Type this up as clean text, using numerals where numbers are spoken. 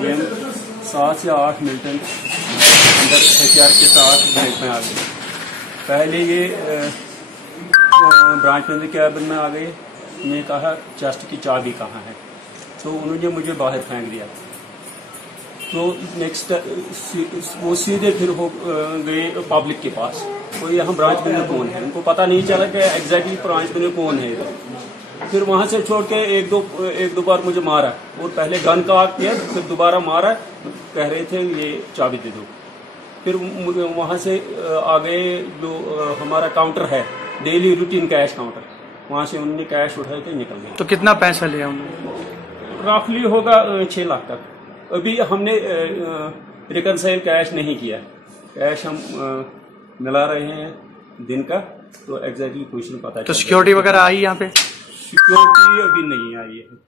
PM 7 से 8 militant अंदर हथियार के साथ बैंक में आ गए। पहले ये ब्रांच मैनेजर कैबिन में आ गए। उन्होंने कहा चेस्ट की चाबी कहाँ है, तो उन्होंने मुझे बाहर फेंक दिया। तो नेक्स्ट वो सीधे फिर हो गए पब्लिक के पास। तो यहाँ ब्रांच मैनेजर कौन है, उनको पता नहीं चला कि एग्जैक्टली ब्रांच मैनेजर कौन है। फिर वहां से छोड़ के एक दो बार मुझे मारा, और पहले गन का आग किया, फिर दोबारा मारा। कह रहे थे ये चाबी दे दो। फिर वहां से आ गए जो हमारा काउंटर है, डेली रूटीन कैश काउंटर, वहां से उन्होंने कैश उठाए थे, निकल गए। तो कितना पैसा लिया उन्होंने? रफली होगा 6 लाख तक। अभी हमने रिकनसाइल कैश नहीं किया, कैश हम मिला रहे हैं दिन का, तो एग्जैक्टली पोजीशन पता है। तो सिक्योरिटी वगैरह आई यहाँ पे? सिक्योरिटी अभी नहीं आई है।